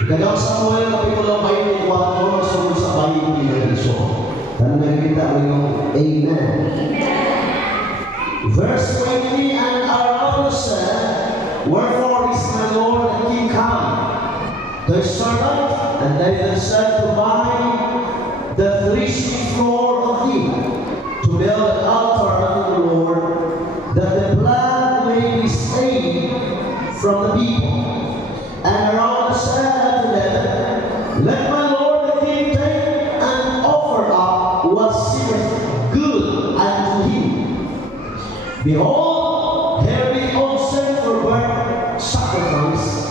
Ikalaw Samuel, Kapitulo 24, sungguh sa bayi ng Iso. Dan nakikita mo yung Amen. Verse 20, and Araunah said, wherefore is my Lord the king come to his servant? And David said, to buy the threshing floor of thee, to build an altar unto the Lord, that the blood may be stained from the people. And Araunah said unto them, let my Lord the king take and offer up what seemeth good unto him. Behold, here be oxen for burnt sacrifice,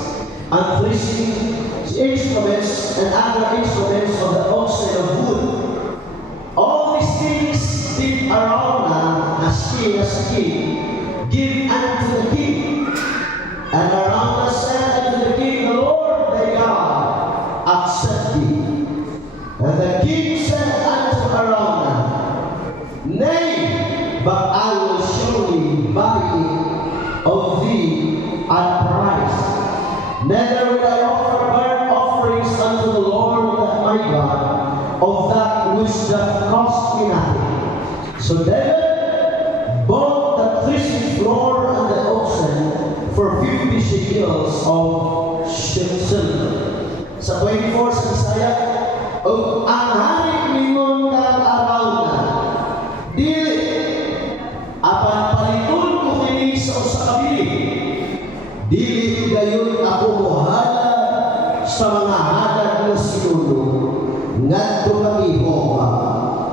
and threshing instruments and other instruments of the oxen of wood. All these things did Araunah, as a king, give unto the king. And Araunah said unto the king, the Lord thy God accept thee. And the king said unto Araunah, nay, but I will surely buy it of thee at a price. Neither will I offer burnt offerings unto the Lord my God of that which doth cost me nothing. So David bought the threshing floor and the oxen for 50 shekels of silver. Sa 24 sa Isaiah, ang hari mingon kang Araunah, dili apan palitun ko kini sa usa ka bili. Dili gayon ako mohala sa mga hadag nga sinuno ngadto kami Jehova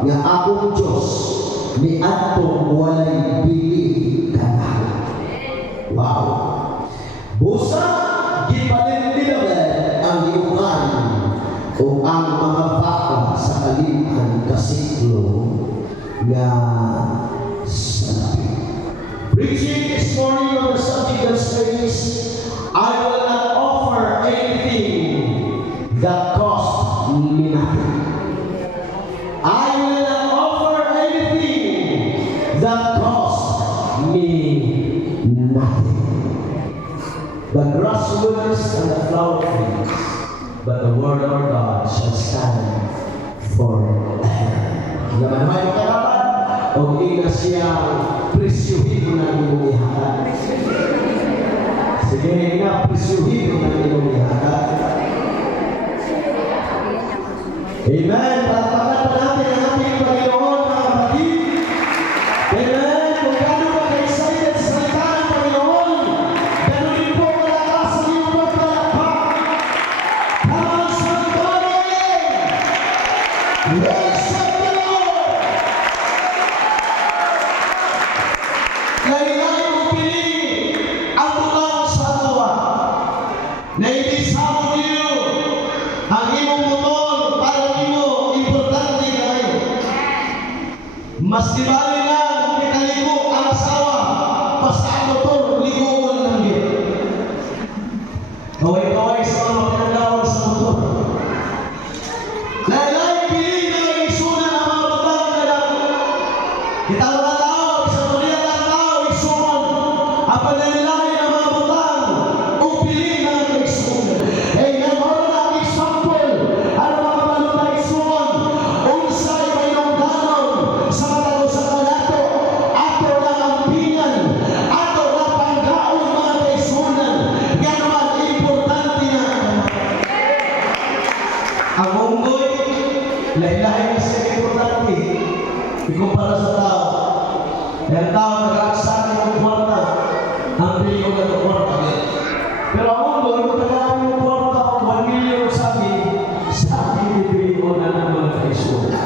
nga akong Dios ni atong walay bili kanahan. Wow. Busa gipalindilagan ang iuman o ang mga baka sa kaliman kasiklo nga salapi. Preaching this morning on the subject that says, I will not offer anything that costs me nothing. I will not offer anything that costs me nothing. The grass withers and the flower fades, but the word of our God shall stand forever. Naman may karapan, o ina siyang presyuhin ng iyong ihakat. Sige nga, presyuhin ng iyong ihakat. Amen. Palakpakan pa natin ang ating Panginoon, mga kapatid. Amen. Kung gano'n ka ka-excited sa salita ng Panginoon, gano'n din po kalakas ang iyong pagpalakpak. Come on, somebody! Worship the Lord! Lain-lain mong pili ang butang sa tuwa. Na hindi sabon niyo ang imong motor para mo importante ka kayo. Mas di bali na kung ikaligo ang asawa basta ang motor ligoon lang yun. Kaway-kaway sa mga pinagawag sa motor. Lain-lain pili na may isunan ang mga butang na lang. Kita mga tao, isang tulian ng tao, isuman ang panalilain ng mga butang o pili na ang isunan. Eh, naman na ang example, ano mga balutang isuman, unsay may nungganon sa matalo sa kanato, ato lang ang pingan, ato lang panggaon mga kaisunan, gano'n importante na. Ang unggoy, lain-lain kasi importante, ikumpara sa tao. Ang tao nag-aaksan ng kwarta, ang pilihan ng kwarta. Pero ang unggoy, kung tagaan yung kwarta o 1 million sabi pilihan na ng mga kaisunan.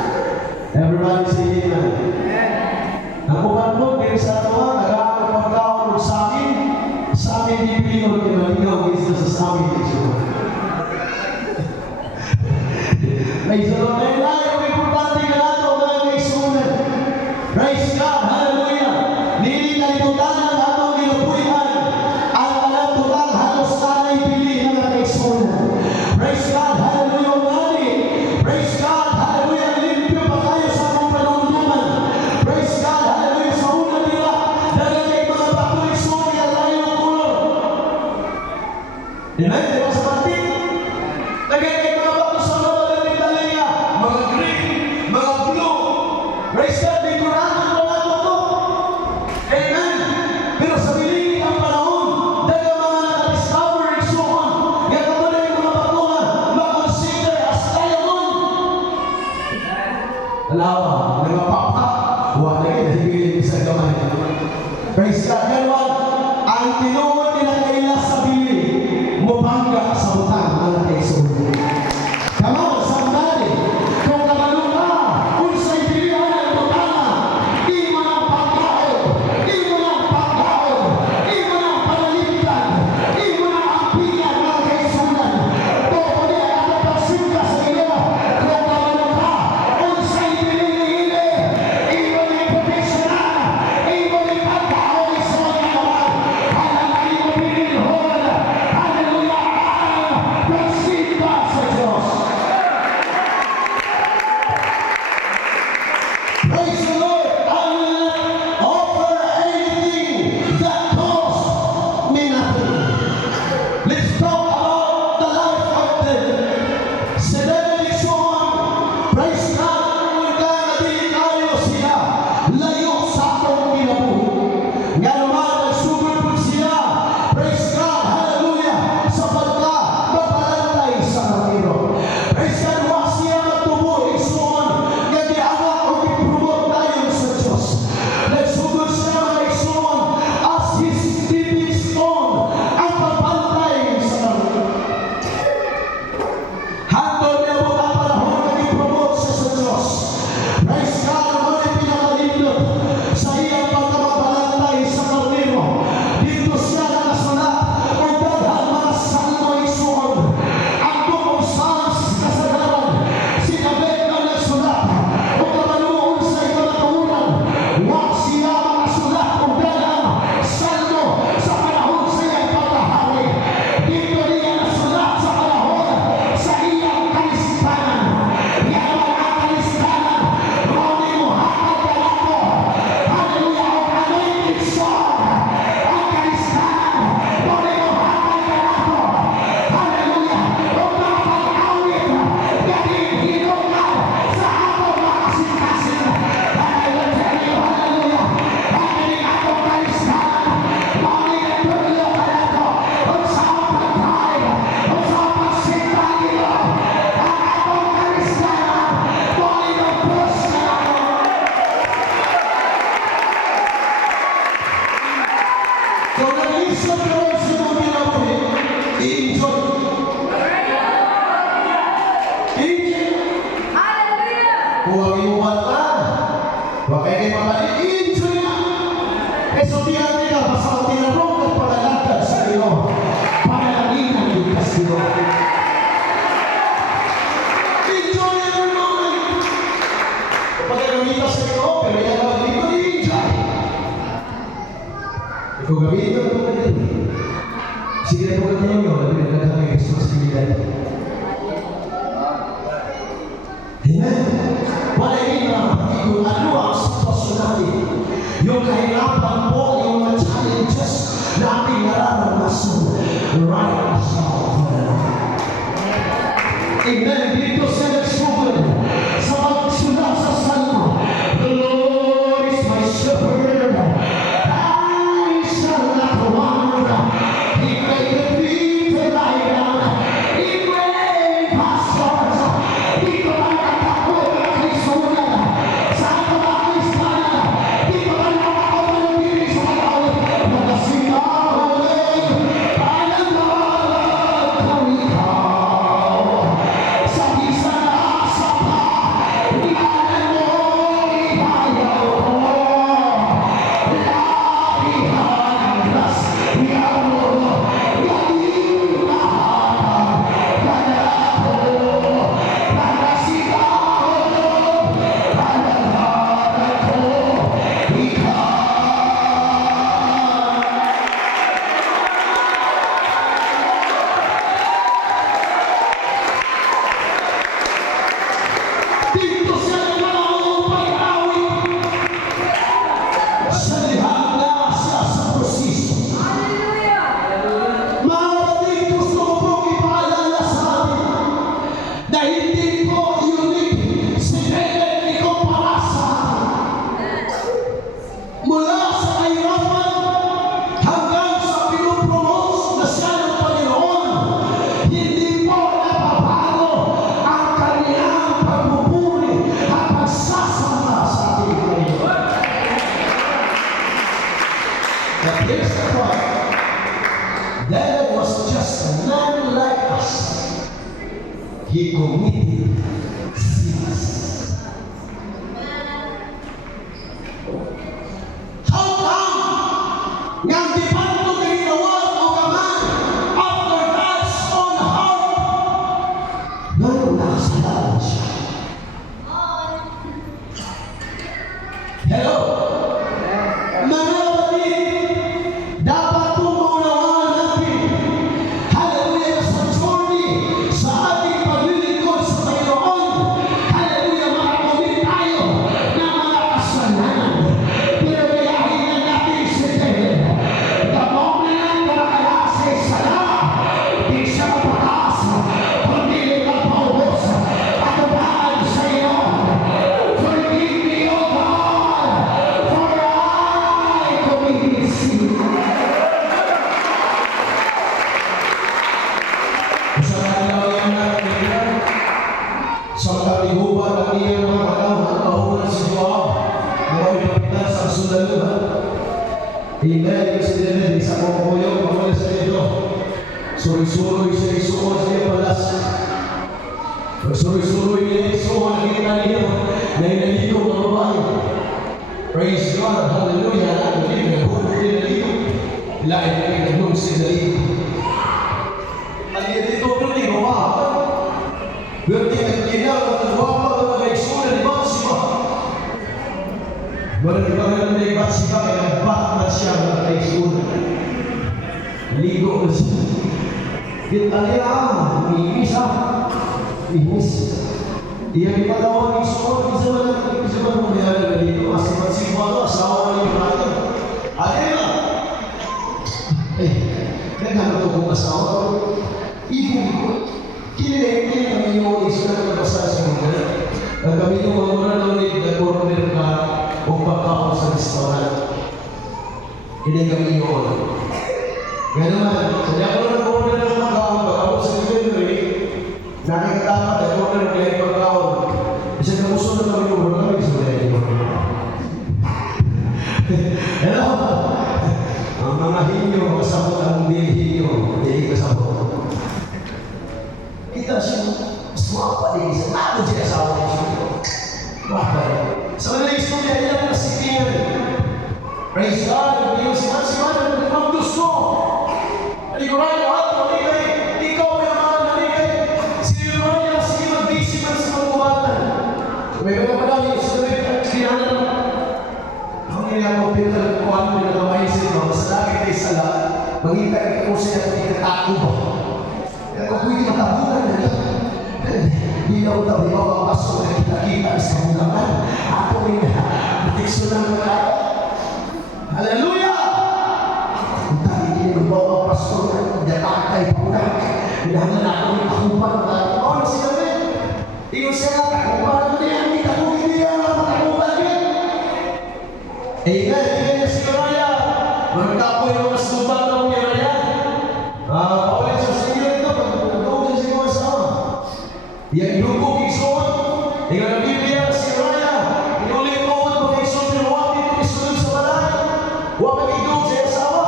Everybody say amen. Ang upan mo, dahil sa tuwa, nag-aakot pagkaon sa amin pilihan ng maligaw isa sa amin kaisunan. May sarong lain-lain, ang importante ka nato mga kaisunan. Praise God, hallelujah. Nili kalimutan ang atong ginupuyan. Ang alam tutang halos tanay pili ng kaisunan. Praise God, hallelujah, umali. Praise God, hallelujah, limpyo pa kayo sa akong panuntuman. Praise God, hallelujah, sa una nila. Dahil kay mga patulisong ang layo ng kulong. Amen, di ba sa pati? kayo mabalik, i-enjoy na. Eh, so tiyan nila, basta tinarong at palalagad sa iyo. Panalaginan yung kasino. Enjoy every moment. Kapag nagawita sa iyo, pero yan ang dito, i-enjoy. Ikaw gawin ito, ito ka din. Sige na po ka tayo nyo, alam na lang ang responsibilidad. Amen. Palagay na kung ano ang sitwasyon natin, yung kahirapan po, yung mga challenges na ating nararanasan right now. Amen. Dito siya nagsugal sa magsulat sa salmo. The Lord is my shepherd. I shall not wander. He maketh me to lie down in green pastures. Dito lang natakot ang kalisunan. Sa kabalis kanan. Dito lang natakot ang nabili sa katawid. Nagkasinahuli. Palandag kang ikaw. Sa isa na sapa. Iyanan mo ihayaw ko. Labihan das iyaw mo. Yaling lahat. Kaya ko. Nagkasigaw. Palandag ko. Ikaw. Dito siya nagmamahal pag-awit. Sa lihanda siya sa proseso. Mga kapatid, gusto ko pong ipaalala sa atin na hindi po unique si David ni kumpara sa atin. Mula sa kahirapan hanggang sa pinupromote na siya ng Panginoon, hindi po napapago ang kaniyang pagpupuri at pagsasama sa ating Panginoon. But here's the point. David was just a man like us. He committed sins. How come? Yang di panto na ginawa o kaman after God's own heart. Ngayon nakasalanan siya. Hello? Mga kapatid, dapat pong maunawaan natin, hallelujah, sa journey, sa ating paglilingkod sa Panginoon, hallelujah, makakumit tayo ng mga kasalanan. Pero gayahin na natin si David. The moment na nakaya sa isala, di siya mapakasa, kundi nagpaubos at umaan sa iyo. Forgive me, O God, for I committed sin. Sa kanilang natin, sa kaliguban ng iyang mga kalaman, paunan si Joab, na may kapitan sa sundalo. Hingga yung si David, sa kukuyo, pamuli sa ito. Suri-suri siya isuon sa iyang palas. Suri-suri niya isuon, nakita niya, na inaligo ng babae. Praise God, hallelujah, hallelujah, hallelujah. Lain na yung naglong si David. Aliyah dito, berarti bawa. Berarti nagkinaw ng guwapa ng mga isunan ni Bathsheba. Berarti pangalan ni Bathsheba ay nagbat na siya ng mga isunan. Ligo na siya. Kita niya, umiinis ha. Inis. Iyan ipatawag ng isunan. Isa man mo niya na dito. Kasi Bathsheba ito, asawa niya yung brother. Aliyah! Nagkakaroon kong asawa. Ibig ko, kinilin kami yung isa na nabasa sa mga. Kami yung mga nanonood na corner ka o pagkakao sa restaurant. Hindi kami yun. Yan naman, sabi ako na corner ng pagkakao, pagkakao sa delivery, nakikitama na corner ng kaya pagkakao. Isa na gusto na kami yung mga kami sa mga. Hello? Ang mga hinyo, kasabot ang hindi hinyo, hindi kasabot. Kita siya, mas mapa din isa. Ano siya asawa niya siya? Bakit? Sa mga istorya, ilang nasipingan. Praise God, hindi yung siman-siman, ang gusto. Halikuran mo, halikuran, ikaw may amahan, halikuran. Siniluran niya, sige mag-bisiman sa mga kumatan. May mga pala yung sinabit at kinahan mo. Ang ginagawa pinagkuhan mo na kamaisip mo, sa lagi tayo sa lahat, maghintay ko siya at itatako mo. Kaya kung pwede matabunan na lang, hindi na utaw, di ba mga paso na kita-kita sa mulangan. Ako rin na, proteksyon ng mga. Hallelujah! Kung tayo hindi na mga paso na, datakay pa una. Hinahan na ako yung kakupan na ako na sinabi. Ikaw siya, kakupan na niya, hindi ako hindi yan, makakupan yan. Amen, amen, si Raya. Magkapoy ng mas lubang na mga Raya. Paulit sa sinyo ito, pag-tawag sa mga sama. Yang yugo kisuot, dengan ang Biblia si Raya, inulit mo ang mga isot ng huwag dito isunod sa balay. Huwag mag-igong sa asawa.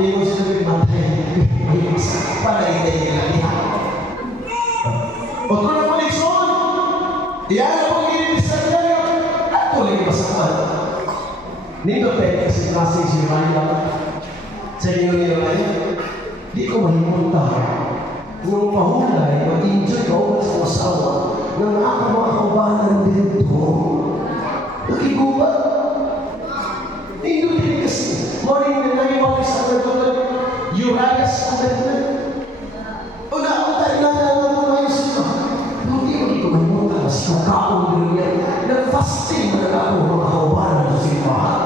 Hindi mo sinabi matay. May isa para hindi nila lihat. Otro na mga isot, iyan ang pag-ibig sa kanya. At tuloy pasakan. Nito tayo kasi klaseng si Raya. Sa inyo niya Raya, di ko mahimunta. Kung mahulay, mag-enjoy ka o sa asawa ng aking mga kaubanan dito. Nakigubat. Hindi din kasi. Morning na naiwalay sa kagawad. Urias ang ganda. Una-una tayo na mga Yusuf. Hindi ko mahimunta. Mas kakaon din yan. Nag-fasting na ako mga kaubanan sa simbahan.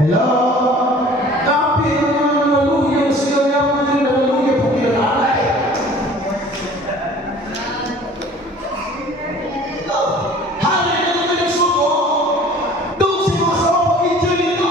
Hello? Tapi hallelujah sila niya po din hallelujah po kinalay. Hallelujah yung suko. Doon si mga sama pag-enjoy nito.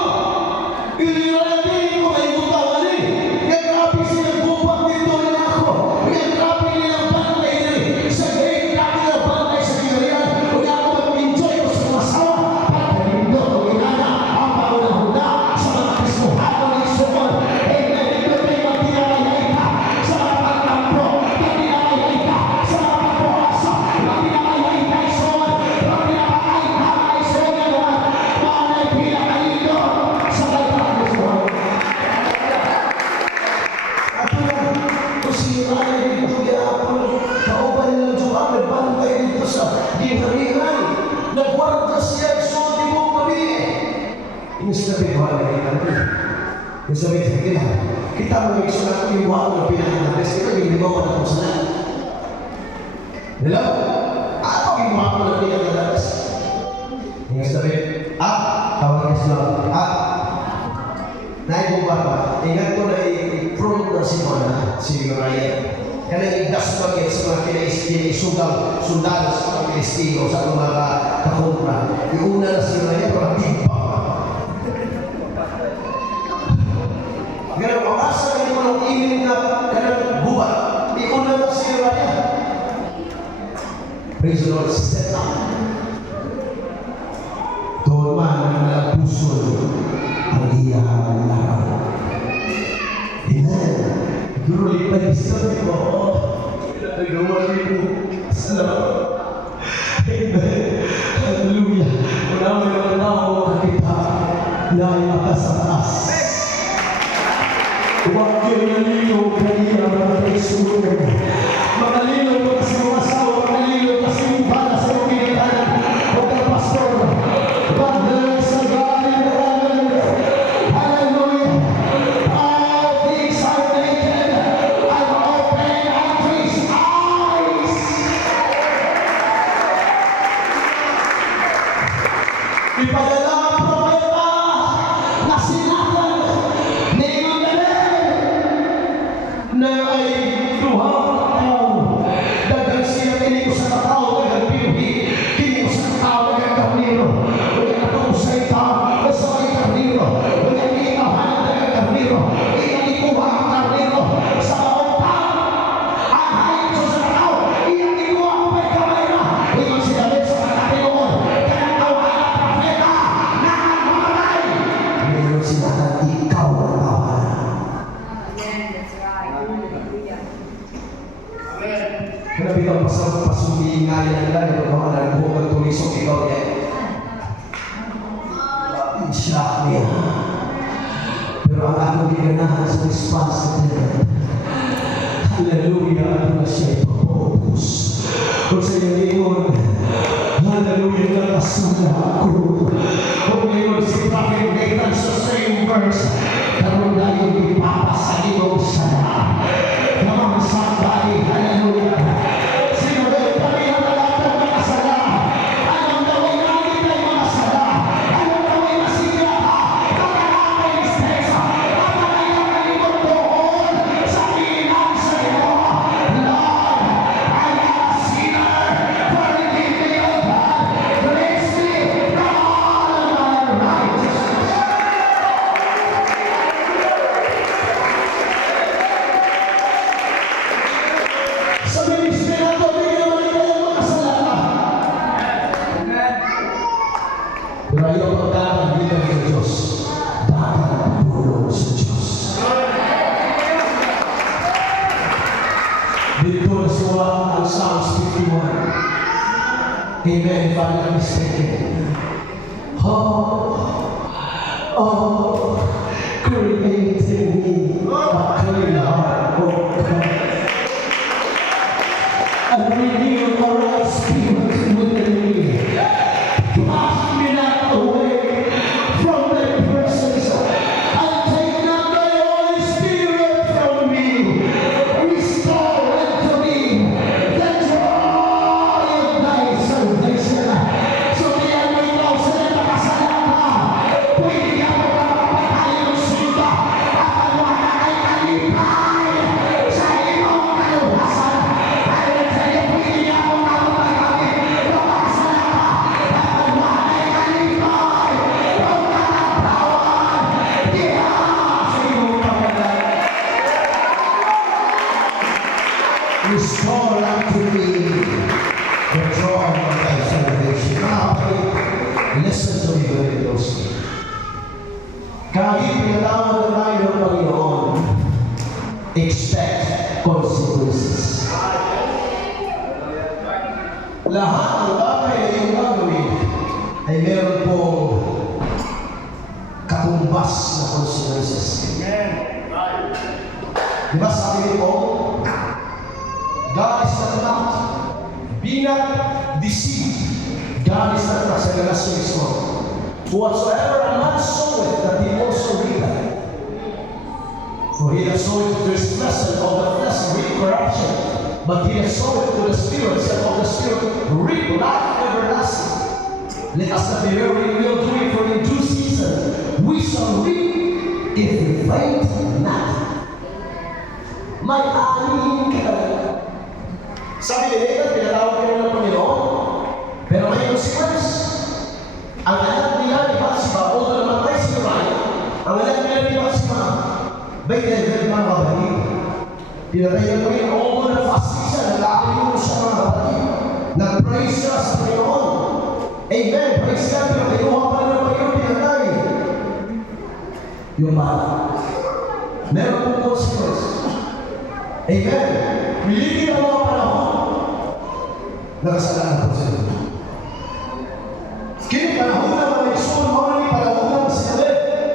Iliralagin ko kayo butawan eh. Yan grabe sila bupang dito rin ako. Yan grabe nilang bantay rin. Sa gate grabe nilang bantay sa kinarian. Kaya ako mag-enjoy ko sa mga sama. Para hindi ko ginana ang pangunahuna sa mga Kristohano ng Sumon. Amen. Ito tayo magpinakayay ka sa mga pagkampo. Magpinakayay ka sa mga pagpawasa. Magpinakayay ka Sumon. Magpinakayay ka kay Sumon. Mga pinakayin ko sa kailangan ng Sumon. At yun, kung siniraan dito ginapon, kauban nilang Diyuhan, nagbantay dito sa dinarihan. Nagwarda siya, so di mo mabili. Yung sinabi ko, yung sabi sa kila, kita mo yung sunat ko yung wako na pinakinalis, kita yung limaw na kung sanat. Hello? Ako yung wako na pinakinalis. Yung sabi, tawag ka sila, naibubad ba? Ingat ko na i-prune na si Raya. Kaya i-das bagay sa mga kinaisugang sundalo sa mga Pilistino sa mga kakumpra. Yung una na si Raya, parang timpa. Ganang pamasa kayo mo ng imin na ganang buwan. Iuna na si Raya. Praise the Lord, set up. Tuman ang nagpuso ang iyang laraw. Amen. Guru lipat sabi ko, nagawa rin mo. Salamat. Amen. Hallelujah. Marami naman ako makakita na ay makasatas. Huwag yung nalilo kanina mga Yesus. Makalilo ko kasi mga asawa, makalilo kasi yung bala sa yung kinitanan. Huwag ka pastor. Bagay sa galing na hallelujah. All things are naked. I'm open Andrew's eyes. Kaya bitaw pasumingayan ang layo, mga nagbuong tulisok ikaw yan. Siya niya. Pero ang akong giganahan sa responsibility, hallelujah, ano na siya ipapopos. Kung sa iyong ingon, hallelujah, nakasala ako. Kung ngayon si Prophet Nathan sa same verse, karoon na yung ipapasali mo sa lahat. Namang somebody, hallelujah. Sino ba yung pamilya na lahat ng mga sala? Anong gawin namin ng mga sala? Anong gawin na siya? Pagkakapay ni Stesa, papalay ang kalimot doon sa ilang sa iyo. Lord, I am a sinner. Forgive me, O God. Cleanse me from all of my righteousness. Sa ministry na ito, bigyan naman kayo mga kasalanan. Pero ayaw pagkakagitan sa Diyos. Dapat pagpulong sa Diyos. Dito na suwa ang Psalms 51. Amen, if I'm not mistaken. Oh, create in me a clean heart, O God. And renew a right spirit within me. Cast me not away from thy presence, and take not thy Holy Spirit from me. Restore unto me the joy of thy salvation. So diyan mo ikaw sa nakasalanan. Pwede ka magpapatay ng sinta at ang wala ay kalipay sa iyong kaluhasan. Dahil sa'yo pwede ka magpapatay ng makasalanan at ang wala ay kalipay ng katatawan. Diyan sa iyong pagkakas. Restore unto me the joy of thy salvation. Listen to me very closely. Kahit pinatawad na tayo ng Panginoon, expect consequences. Lahat ng bagay na iyong gagawin ay meron pong katumbas na consequences. Diba sabi ni Paul, God is not be not deceived. God is not sa relasyon mismo. Whatsoever a man soweth, that he also reapeth. For he that soweth to his flesh and of the flesh reap corruption, but he that soweth to the Spirit and of the Spirit reap life everlasting. Let us not be weary in well doing, for in due season we shall reap if we faint not. May aanihin ka talaga. Sabi ni Nathan, pinatawag ka ng Panginoon, pero may consequence. Ang anak nila ni Bathsheba, although namatay si Uriah, ang anak nila ni Bathsheba, may level mga kapatid. Pinatay ng Panginoon, although na-fasting siya, nag-aayon siya mga kapatid. Nag-praise siya sa Panginoon. Amen, praise God, pero kinuha pa ng Panginoon, pinatay. Yung bata. Meron pong consequence. Amen. Pilipin ang mga panahon. Nakasalanan po sila. Kini panahon na mga isun, mga ni panahon na sila.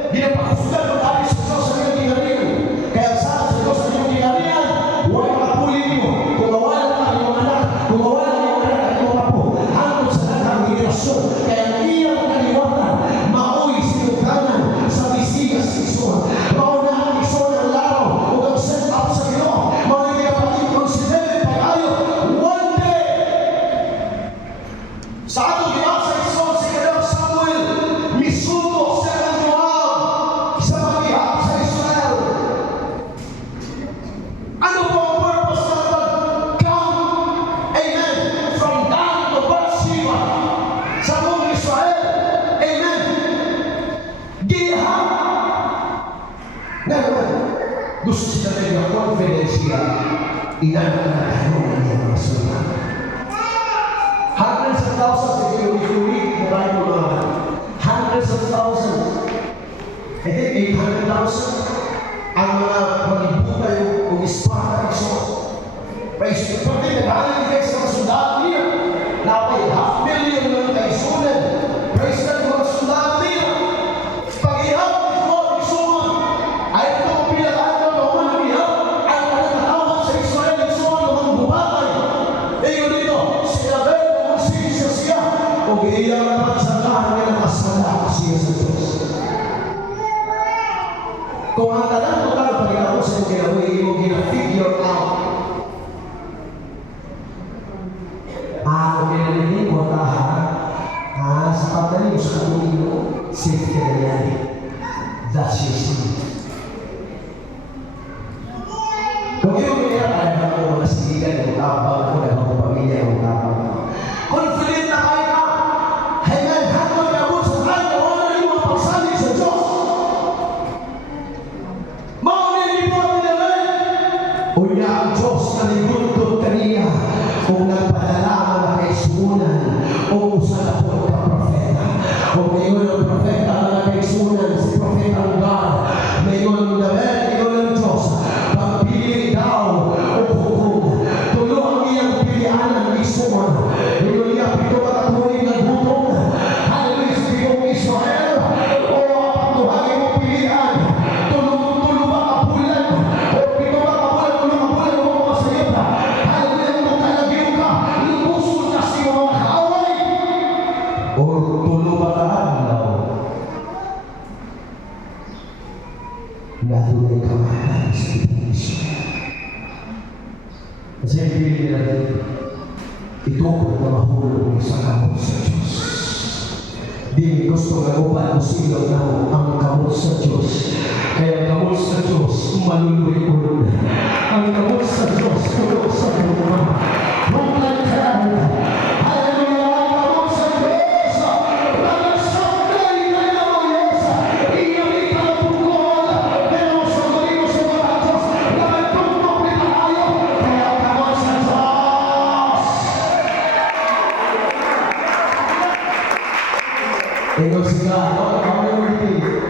Ginapakasugan ng alis sa Diyos sa iyong kinariyan. Kaya saan sa Diyos sa iyong kinariyan, huwag makapulin niyo. Kung mawalan ang iyong anak, kung mawalan ang iyong anak at iyong apo, hanggang sa nakang migrasyon. Kaya iyang kaliwatan, maoy sinuganan sa Mesias Isun. Mauna ang Isun ng laraw, huwag ang set up sa Ginoo. Mga ginapatid consider pag-ayo. One day, sa atong ginasa Isun, si Kadang Samuel, misugo siya ng Joab sa pag-ihap sa Israel. Ano po ang purpose na pag-come, amen, from Dan to Bathsheba sa buong Israel? Amen. Gihap. Ngayon, gusto siya ng confidence niya, inanong na tanong niya mga sunan. Hundreds of thousands, if you read the Bible, hundreds of thousands, I think 800,000 ang mga magbutay o ispada iso. Praise the Lord. Naghahalang kayo sa mga sundalo niya. Napay 500,000 ng kaisunan. Praise the Lord, mga sundalo niya. Pag-ihap, ito, isuman. Ay ito ang pinag-ano ng mga ihap. Ay panatawag sa Israel, isuman ng mga bubatay. Iyo dito, sinabi ng mga sinisya siya. Kung iiyak naman sa lahat niya, nakasala siya sa Diyos. Kung ang talang total pag-ihap sa yung ginawi, yung gina-figure out. Pinanili ko sa pagdali sa kanino, safety na yan. That's your sin. Kung yung kaya kaya na ako mga sigilan, yung kapag ako na mga pamilya, yung kapag. Confident na kayo ka. Hanggang hanggang na ako sa kanya, wala na yung mga pagsalit sa Diyos. Maunin mo ang nilaman. Una ang Diyos na nagundod kaniya kung nagpadala o usa na po ka propeta. O ngayon ang propeta ang kaisunan, si propeta ang God. Ngayon ang dapat, ngayon ang Diyos. Pagpili daw o hukom. Tulo ang iyang pilihan ng isuman. Ngayon niya, pito katatuloy ng hukom. Hallelujah, sa iyong Israel. O patuhagin mo pilihan. Tulo ba kapulan? O pito ba kapulan? Tulo kapulan mo mga sayot. Hallelujah, kung talagyo ka. Inupuso na si mga kaaway. O tulo ba kaadlaw? Nadunay kamahalan sa ibang Israel. Kasi ang pili natin, ito ang mahulog sa kamot sa Diyos. Di gusto nga upan o silaw na ang kamot sa Diyos. Kaya ang kamot sa Diyos, maluluy-ulog. Ang kamot sa Diyos, ulog sa mga. Huwag ka. Ingon sila, kami ang Biblia.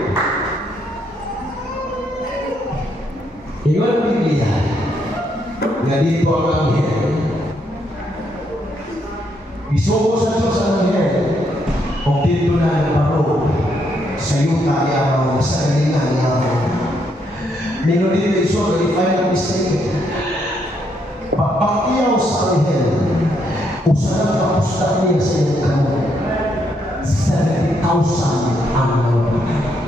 Ingon ang Biblia, nga dito ang anghel. Isuko sa Diyos ang anghel, kung dito na ang paro, sa yuta yaw, sa kalingan yaw. Mingon dito iso, if I'm not mistaken, pagpakiyaw sa anghel, usalang kapustak niya sa iyong kamot. 70,000 ang mga